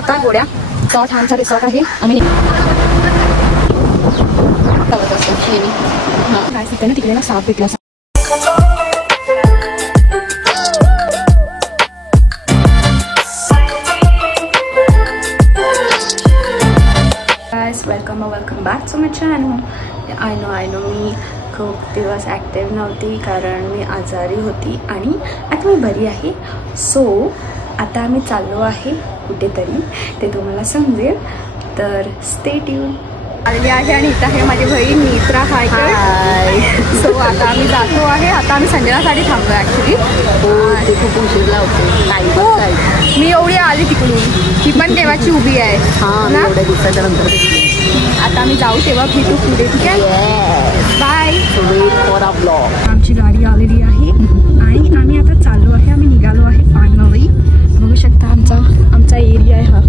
शकता गोड्या रिसॉर्ट आमचा रिसॉर्ट आहे. आम्ही काय तिथे ना तिकडे ना साप भेटला. Welcome back to my channel. I know मी खूप दिवस ॲक्टिव्ह नव्हती कारण मी आजारी होती आणि आता मी बरी आहे. सो आता आम्ही चाललो आहे कुठेतरी, ते तुम्हाला समजेल, तर स्टे ट्यून. आलेली आहे आणि इथं आहे माझी बहीण नेत्रा. हाय. सो आता आम्ही जातो आहे. आता आम्ही संजनासाठी थांबलो ॲक्च्युली. खूप उशीर लावतो. मी एवढी आली तिकडून, ती पण तेव्हाची उभी आहे ना. एवढ्या दिवसाच्या नंतर आता आम्ही जाऊ तेव्हा भेटू पुढे, ठीक आहे. Bye. Wait for a blog. आमची गाडी आलेली आहे आणि आम्ही आता चाललो आहे. आम्ही निघालो आहे फायनली. बघू शकता आमचा एरिया आहे हा.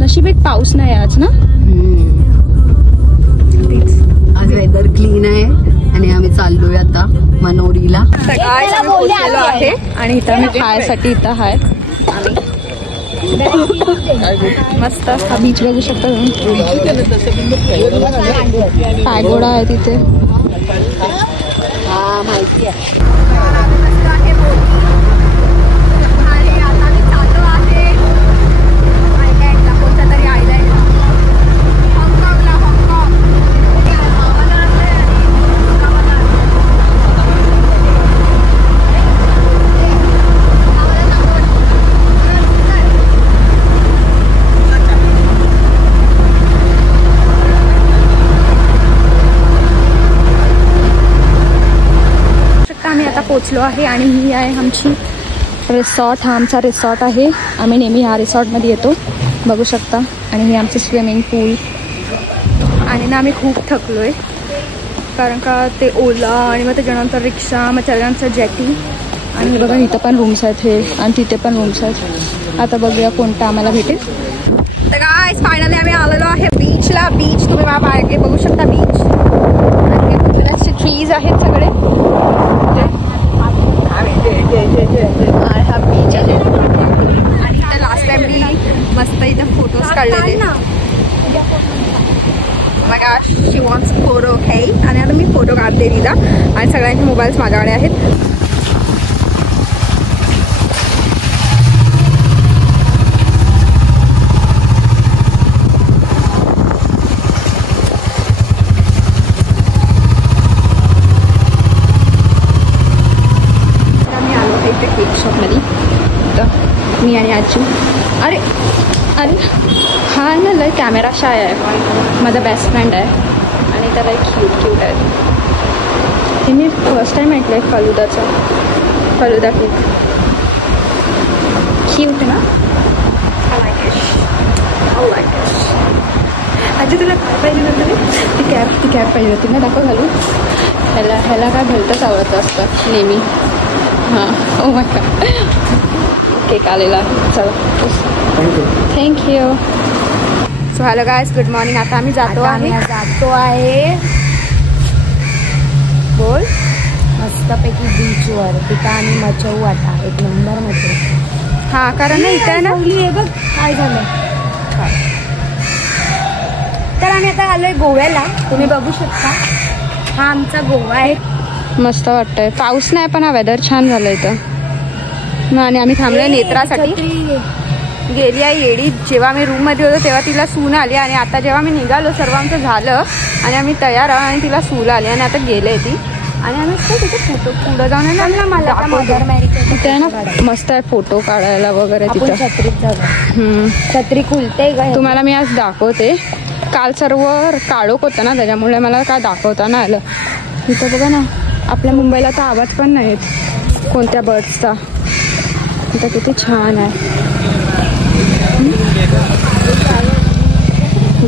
नशीब एक पाऊस नाही आज ना. आज वेदर क्लीन आहे आणि आम्ही चाललोय आता मनोरीला. पोहोचलेलो आहे आणि इथं आम्ही खायसाठी इथं आहे. मस्त हा बीच बघू शकता तुम्ही. पॅगोडा आहे तिथे. हा माहिती आहे. पोचलो आहे आणि ही आहे आमची रिसॉर्ट. हा आमचा रिसॉर्ट आहे. आम्ही नेहमी ह्या रिसॉर्टमध्ये येतो, बघू शकता. आणि ही आमची स्विमिंग पूल. आणि ना आम्ही खूप थकलो आहे कारण का ते ओला आणि मग त्याच्यानंतर रिक्षा, मग त्याच्यानंतर जेटी. आणि हे बघा इथं पण रूम्स आहेत हे, आणि तिथे पण रूम्स आहेत. आता बघूया कोणता आम्हाला भेटेल. तर गाइस फायनली आम्ही आलेलो आहे बीचला. बीच तुम्ही बाहेर बघू शकता. बीच आणि ट्रीज आहेत सगळे. हा बीच आहे आणि इथं लास्ट टाइम मी मस्त इथं फोटोज काढलेले. बघा शी वॉन्ट्स फोटो. ओके. आणि आता मी फोटो काढते तिला आणि सगळ्यांचे मोबाईल्स माझ्याकडे आहेत. केक शॉपमध्ये तर मी आणि आजू. अरे हा ना लय कॅमेरा शाय आहे. माझा बेस्ट फ्रेंड आहे आणि त्याला एक क्यूट आहे. हे मी फर्स्ट टाइम ऐकलं आहे फलुदा केक. क्यूट ना. आजी तुला काय पाहिजे होतं? ती कॅप पाहिजे होती ना. दाखव घालून. ह्याला काय भलतंच आवडतं असतं नेहमी. हां. Oh my God. केक आलेला. चला thank you. So hello guys, good morning. आता आम्ही जातो आहे बोल मस्तपैकी बीचवर. तिथं आम्ही मचवू आता. एक नंबर मचवू. हां कारण ना इथं ना बघ काय झालं. तर आम्ही आता आलोय गोव्याला. तुम्ही बघू शकता हा आमचा गोवा आहे. मस्त वाटतंय. पाऊस नाही पण हा वेदर छान झालं इथं. आणि आम्ही थांबलोय नेत्रासाठी. गेली आहे येडी. जेव्हा मी रूममध्ये होतो तेव्हा तिला सून आली आणि आता जेव्हा मी निघालो सर्व आमचं झालं आणि आम्ही तयार आहोत आणि तिला सूल आली आणि आता गेले ती. आणि आम्ही तिथे फोटो पुढं जाऊन ना मला तिथे ना मस्त आहे फोटो काढायला वगैरे. तिथं छत्रीत झालं. छत्री खुलते का तुम्हाला मी आज दाखवते. काल सर्व काळोख होतं ना त्याच्यामुळे मला काय दाखवता नाही आलं. इथं बघा ना आपल्या मुंबईला तर आवाज पण नाही येत कोणत्या बर्ड्सचा. इथं किती छान आहे.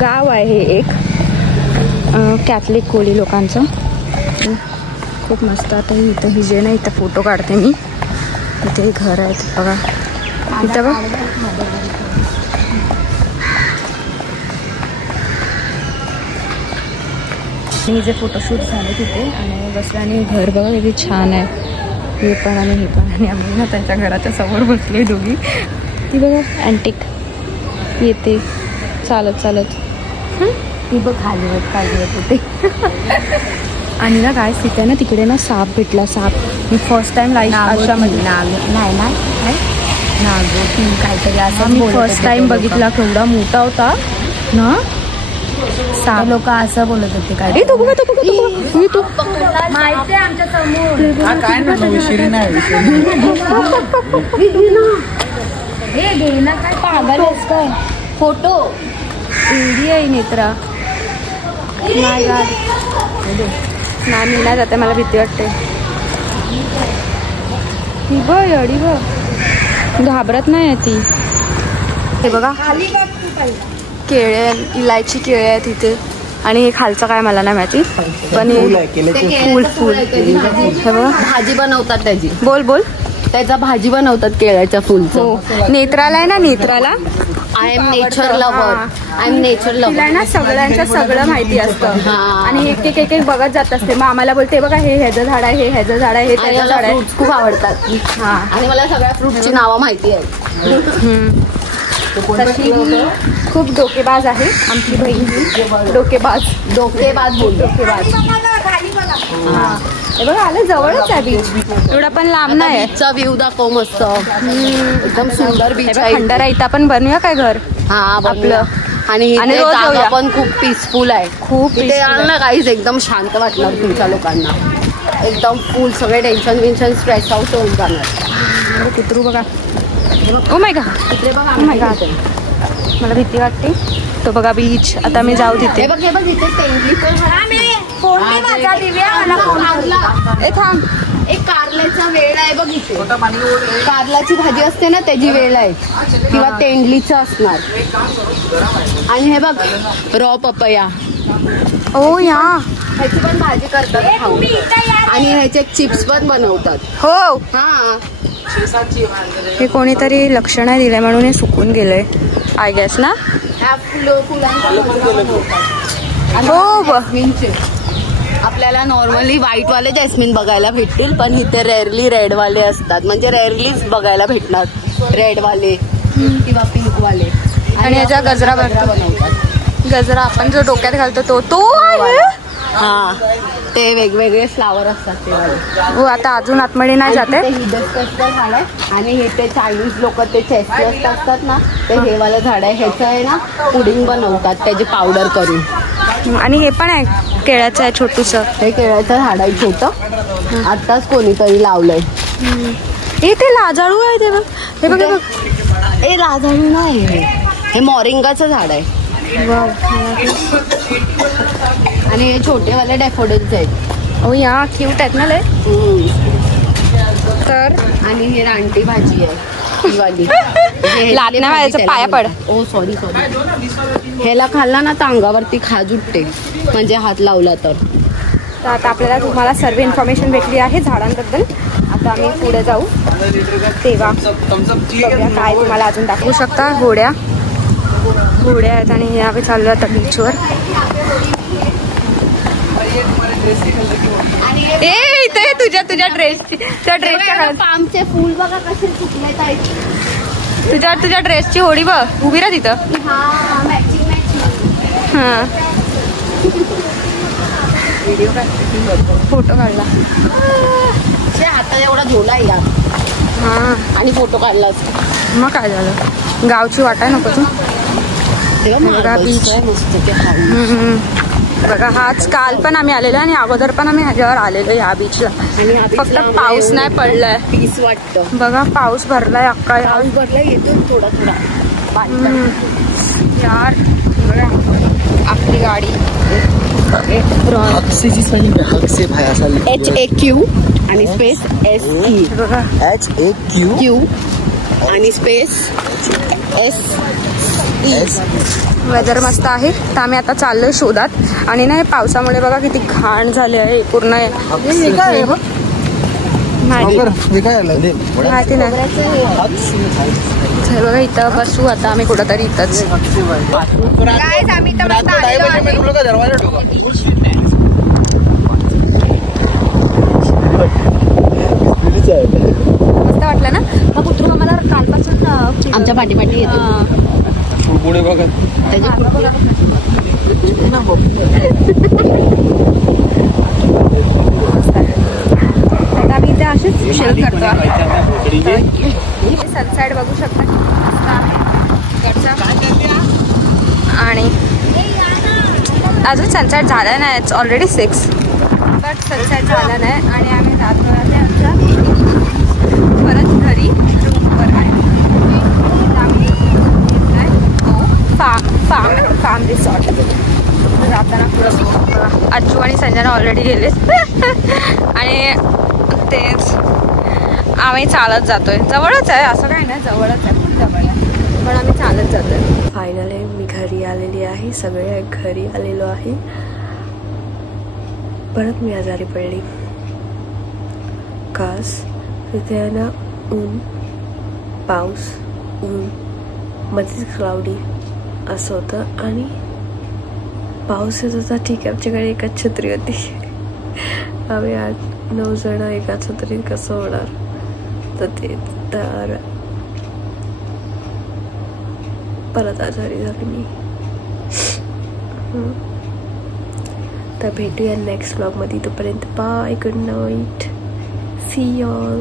गाव आहे हे एक कॅथलिक कोळी लोकांचं. खूप मस्त. आता इथं ही जे ना इथं फोटो काढते मी. इथे घर आहेत बघा. इथं बघ मी जे फोटोशूट झाले तिथे आणि बसले आणि घर बघा किती छान आहे. हे पण आणि हे पण. आणि आम्ही ना त्यांच्या घराच्या समोर बसले दोघी. ती बघा अँटिक येते चालत चालत. ती बघ खाली होते. आणि ना काय तिथे ना तिकडे ना साप भेटला. साप मी फर्स्ट टाइम लाईफ आयुष्यामध्ये नागोटी काहीतरी असं मी फर्स्ट टाइम बघितला. केवढा मोठा होता ना साप. लोक असं बोलत होते काय. तो बघा तो बघा तो माहिती आहे आमच्या समोर. हे घे ना काय पागल आहेस काय. फोटो एवढी आहे नेत्रा. नाही मी नाही जाते मला भीती वाटते. ती बघ एवढी बघ घाबरत नाही आहे ती. हे बघा केळे इलायची केळे आहेत इथे. आणि हे खालचं काय मला नाही माहिती पण फुल हे बघा भाजी बनवतात त्याची. बोल त्याचा भाजी बनवतात केळ्याच्या फुलचं. नेत्राला आहे ना नेत्राला आय एम नेचर लव्हर. तिला ना सगळ्यांचं सगळं माहिती असतं आणि एक एक बघत जात असते. मग आम्हाला बोलते बघा हे ह्याचं झाड आहे हे ह्याचं झाड आहे हे त्याचं झाड आहे. फ्रुट्स खूप आवडतात. हा आणि मला सगळ्या फ्रुटची नावं माहिती आहेत. तशी खूप डोकेबाज आहे आमची बहीण ही. डोकेबाज हा हे बघा आलं जवळच आहे बीच. एवढा पण लांब नाही. बीचचा व्ह्यू दाखव मस्त. एकदम सुंदर बीच आहे. खंडारा इथं आपण बनवूया काय घर. हा आपलं आणि रोज जागा पण खूप पीसफुल आहे. खूप इथे आलं ना काहीच एकदम शांत वाटणार तुमच्या लोकांना. एकदम फुल सगळे टेन्शन स्ट्रेस आउट होऊन जाणार. कुत्रू बघा. ओ माय गॉड तिकडे बघा. ओ माय गॉड मला भीती वाटते. तो बघा बीच. आता मी जाऊ तिथे. हे बघ इथे थांब. एक कारल्याचा वेळ आहे बघ इथे. कारल्याची भाजी असते ना त्याची वेळ आहे किंवा तेंडलीचं असणार. आणि हे बघ रॉ पपया. ओ या ह्याची पण भाजी करतात खाऊन. आणि ह्याचे चिप्स पण बनवतात. हो हा हे कोणीतरी लक्ष नाही दिलंय म्हणून हे सुकून गेलंय आय गेस ना. ह्या जॅस्मिनचे आपल्याला नॉर्मली व्हाईट वाले जॅस्मिन बघायला भेटतील पण इथे रेअरली रेड वाले असतात. म्हणजे रेअरलीच बघायला भेटणार रेड वाले किंवा पिंक वाले. आणि ह्याचा गजरा बनवतात. गजरा आपण जो डोक्यात घालतो तो आहे. हा ते वेगवेगळे फ्लावर असतात ते वाले. हो आता अजून आतमध्ये नाही जाते. हिबिस्कसचं झाड आहे आणि हे ते चायनीज लोक ते चेस्टनट असतात ना ते हे वालं झाड आहे. ह्याचं आहे ना पुडिंग बनवतात त्याची पावडर करून. आणि हे पण आहे केळ्याचं आहे छोटूस. हे केळ्याचं झाड आहे छोटं. आताच कोणीतरी लावलंय. हे ते लाजाळू आहे ते बघ. हे बघ हे लाजाळू नाही हे मोरिंगाचं झाड आहे. आणि हे छोटेवाले डॅफोडिल्स आहेत. ओ या क्यूट आहेत ना लय. तर आणि हे रानटी भाजी आहे वाली. लाटण्या व्हायचं पाया पड. ओ सॉरी ह्याला खाल्ला ना तर अंगावरती खाज उठते म्हणजे हात लावला तर. आता आपल्याला तुम्हाला सर्व इन्फॉर्मेशन भेटली आहे झाडांबद्दल. आता आम्ही पुढे जाऊ तेव्हा बघूया काय तुम्हाला अजून दाखवू शकता. घोड्या आहेत आणि आम्ही चाललो आता बीचवर. ए इथे तुझ्या ड्रेसच्या पामचे फुल बघा कसे सुकलेत आहेत. तुझ्या ड्रेसची होडी बघ उभी राहा तिथं. हा फोटो काढला. आता एवढा झोला आहे यार. हा आणि फोटो काढला मग काय झालं. गावची वाट आहे नको तू. बघा बीच बघा. हाच काल पण आम्ही आलेलो आणि अगोदर पण आम्ही ह्याच्यावर आलेलो या बीचला. फक्त पाऊस नाही पडलाय. पीस वाटतं बघा पाऊस भरलाय अक्का. पाऊस भरलाय येतो थोडा यार. आपली गाडी HAQ आणि स्पेस SE. बघा HAQ आणि स्पेस SE. वेदर मस्त आहे तर आम्ही आता चाललोय शोधात. आणि ना हे पावसामुळे बघा किती घाण झाले आहे पूर्ण. माहिती नाही. बघा इथं बसू आता आम्ही कुठंतरी इथंच. मस्त वाटलं ना. मग कुत्रू आम्हाला कालपासून आमच्या पाठीपाठी येते पुढे बघा त्याच्या आता आम्ही इथे असेच शेअर करतो. सनसेट बघू शकता आणि अजून सनसेट झाला नाही. इट्स ऑलरेडी 6 बट सनसेट झाला नाही आणि आम्ही जातो आहे आमच्या परत घरी रूमवर आहे. आम्ही फार्म रिसॉर्ट जाताना पुढं अज्जू आणि संजना ऑलरेडी गेलेत आणि तेच आम्ही चालत जातोय. जवळच आहे असं काही नाही, जवळच आहे, खूप जवळ आहे, पण आम्ही चालत जातोय. फायनली मी घरी आलेली आहे. सगळे घरी आलेलो आहे. परत मी आजारी पडली. कास तिथे आहे ना ऊन पाऊस ऊन मध्येच क्लाउडी असं होतं आणि पाऊस येत होता. ठीक आहे आमच्याकडे एकच छत्री होती. आम्ही 8-9 जण एका छत्रीत कसं होणार. तर परत आजारी झाली मी. तर भेटूया नेक्स्ट व्लॉगमध्ये. तोपर्यंत bye, good night, see you all.